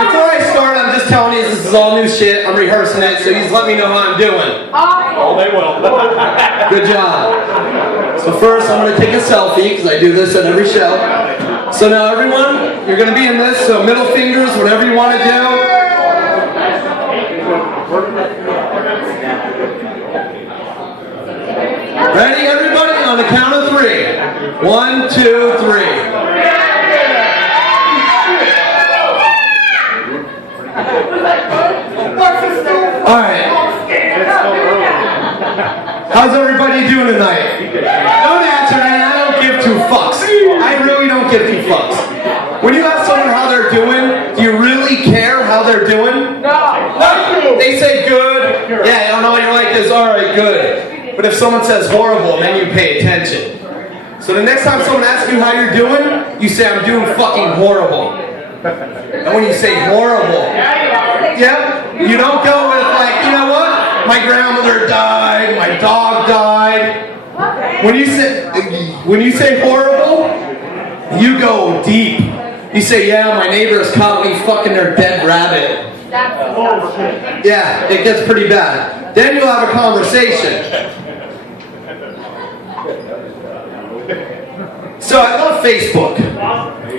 Before I start, I'm just telling you this is all new shit. I'm rehearsing it, so you just let me know how I'm doing. Oh, they will. Good job. So first, I'm going to take a selfie, because I do this at every show. So now everyone, you're going to be in this, so middle fingers, whatever you want to do. Ready, everybody? On the count of 3. 1, 2, 3. Alright. How's everybody doing tonight? Don't answer that. I don't give 2 fucks. I really don't give 2 fucks. When you ask someone how they're doing, do you really care how they're doing? No. They say good. Yeah, I don't know, you're like this. Alright, good. But if someone says horrible, then you pay attention. So the next time someone asks you how you're doing, you say, I'm doing fucking horrible. And when you say horrible, yeah, you don't go with like, you know what? My grandmother died, my dog died. When you say horrible, you go deep. You say, yeah, my neighbors caught me fucking their dead rabbit. Yeah, it gets pretty bad. Then you'll have a conversation. So I love Facebook.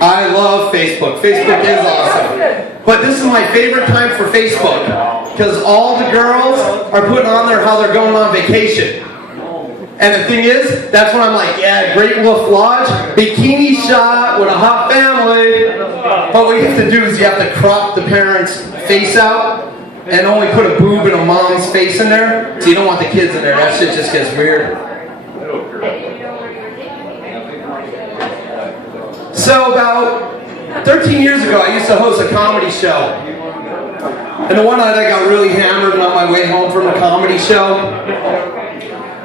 I love Facebook. Facebook is awesome. But this is my favorite time for Facebook because all the girls are putting on there how they're going on vacation. And the thing is, that's when I'm like, yeah, Great Wolf Lodge, bikini shot with a hot family. But what you have to do is you have to crop the parents' face out and only put a boob and a mom's face in there. So you don't want the kids in there. That shit just gets weird. So about 13 years ago, I used to host a comedy show. And the one night I got really hammered on my way home from a comedy show.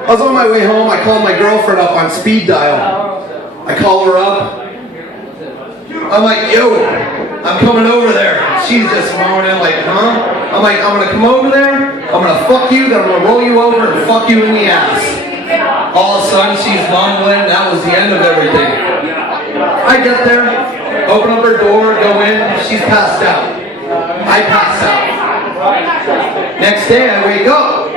I was on my way home, I called my girlfriend up on speed dial. I call her up. I'm like, yo, I'm coming over there. She's just moaning like, huh? I'm like, I'm gonna come over there, I'm gonna fuck you, then I'm gonna roll you over and fuck you in the ass. All of a sudden she's mumbling, that was the end of everything. I get there, open up her door, go in, she's passed out. I pass out. Next day I wake up.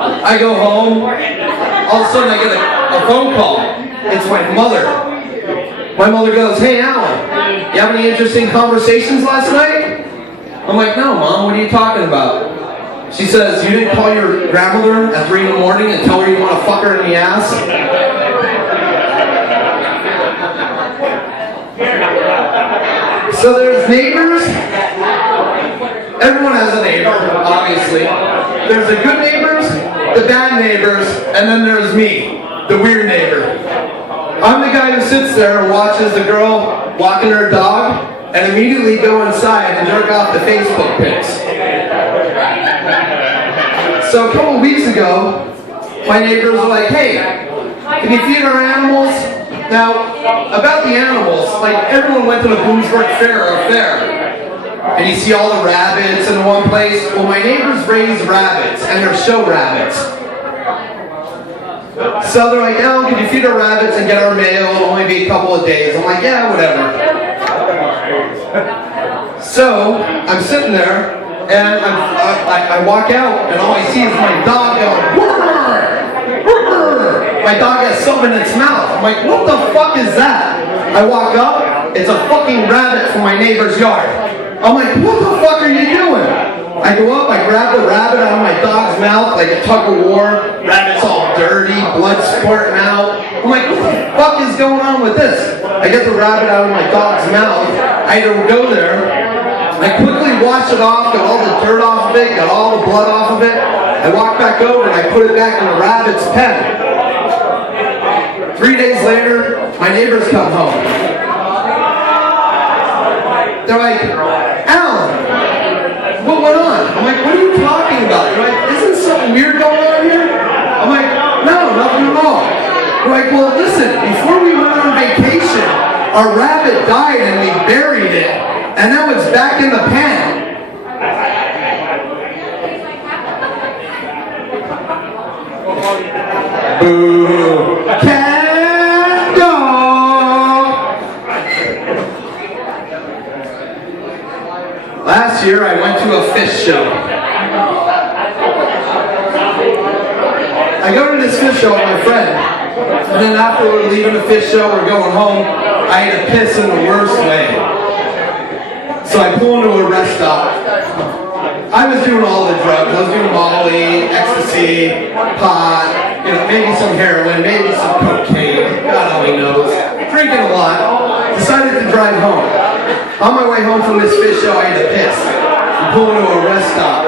I go home, all of a sudden I get a phone call. It's my mother. My mother goes, hey Alan, you have any interesting conversations last night? I'm like, no Mom, what are you talking about? She says, you didn't call your grandmother at 3 in the morning and tell her you want to fuck her in the ass? So there's neighbors. Everyone has a neighbor, obviously. There's the good neighbors, the bad neighbors, and then there's me, the weird neighbor. I'm the guy who sits there and watches the girl walking her dog and immediately go inside and jerk off the Facebook pics. So a couple weeks ago, my neighbors were like, hey, can you feed our animals? Now, about the animals, like everyone went to the Bloomsburg Fair up there. And you see all the rabbits in one place. Well, my neighbors raise rabbits, and they're show rabbits. So they're like, oh, can you feed our rabbits and get our mail? It'll only be a couple of days. I'm like, yeah, whatever. So I'm sitting there, and I walk out, and all I see is my dog going, "Brr, brr." My dog has something in its mouth. I'm like, what the fuck is that? I walk up, it's a fucking rabbit from my neighbor's yard. I'm like, what the fuck are you doing? I go up, I grab the rabbit out of my dog's mouth like a tug of war. Rabbit's all dirty, blood squirting out. I'm like, what the fuck is going on with this? I get the rabbit out of my dog's mouth. I go there. I quickly wash it off, got all the dirt off of it, got all the blood off of it. I walk back over and I put it back in the rabbit's pen. 3 days later, my neighbors come home. They're like, Alan, what went on? I'm like, what are you talking about? They're like, isn't something weird going on here? I'm like, no, nothing at all. They're like, well, listen, before we went on vacation, our rabbit died and we buried it. And now it's back in the pen. Boo. Cat dog. last year, I went to a fish show. I go to this fish show with my friend, and then after we're leaving the fish show, we're going home, I had to piss in the worst way. So I pull into a rest stop. I was doing all the drugs. I was doing Molly, ecstasy, pot, maybe some heroin, maybe some cocaine, God only knows. Drinking a lot. Decided to drive home. On my way home from this fish show, I had to piss. I pull into a rest stop.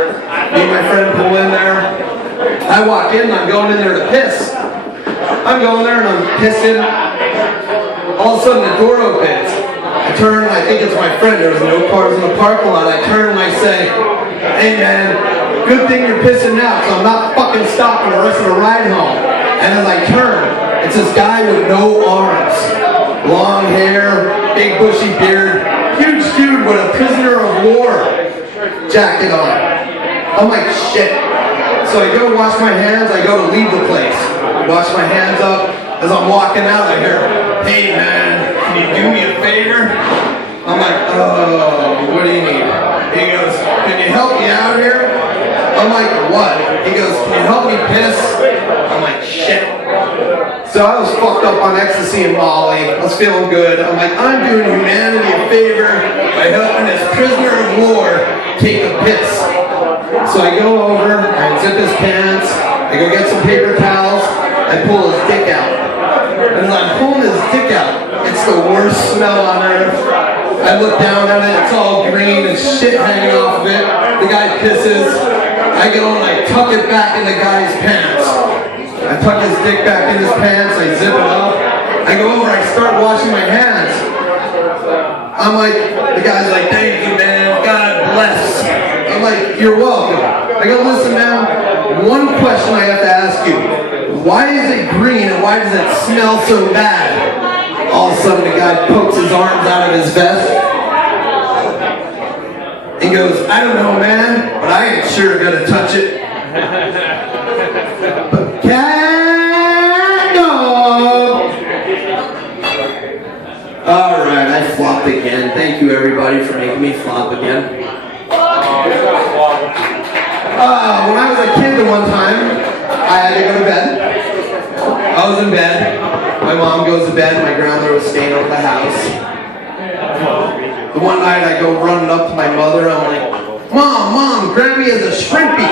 Me and my friend pull in there. I walk in and I'm going in there to piss. I'm going there and I'm pissing. All of a sudden the door opens. I turn and I think it's my friend. There was no cars in the parking lot. I turn and I say, "Hey man, good thing you're pissing now because I'm not fucking stopping the rest of the ride home." And as I turn, it's this guy with no arms. Long hair, big bushy beard, huge dude with a prisoner of war jacket on. I'm like, shit. So I go wash my hands, I go to leave the place. Wash my hands up. As I'm walking out, I hear, "Hey man, can you do me a favor?" I'm like, "Oh, what do you need?" He goes, "Can you help me out here?" I'm like, "What?" He goes, "Can you help me piss?" I'm like, shit. So I was fucked up on ecstasy and Molly. I was feeling good. I'm like, I'm doing humanity a favor by helping this prisoner of war take a piss. So I go over, I zip his pants, I go get some paper towels, I pull his dick out. And as I'm pulling his dick out, it's the worst smell on earth. I look down at it, it's all green and shit hanging off of it. The guy pisses. I go and I tuck it back in the guy's pants. I tuck his dick back in his pants, I zip it up. I go over, I start washing my hands. I'm like, the guy's like, "Thank you, man, God bless." I'm like, "You're welcome." I go, "Listen, man, one question I have to ask you. Why is it green and why does it smell so bad?" All of a sudden the guy pokes his arms out of his vest. He goes, "I don't know, man, but I ain't sure gonna touch it." But cat dog. Alright, I flopped again. Thank you everybody for making me flop again. When I was a kid the one time, I had to go to bed. I was in bed. My mom goes to bed. My grandmother was staying over the house. The one night I go running up to my mother. I'm like, Mom, Grammy is a shrimpy."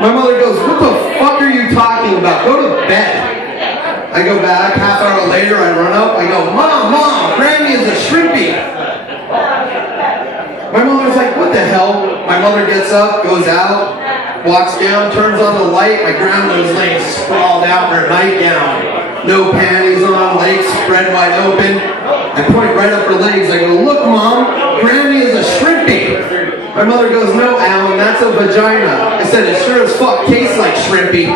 My mother goes, "What the fuck are you talking about? Go to bed." I go back. Half hour later, I run up. I go, Mom, Grammy is a shrimpy." My mother's like, "What the hell?" My mother gets up, goes out, walks down, turns on the light. My grandmother's laying sprawled out in her nightgown. No panties on, legs spread wide open. I point right up her legs. I go, "Look, Mom, Grammy is a shrimpy." My mother goes, "No, Alan, that's a vagina." I said, "It sure as fuck tastes like shrimpy."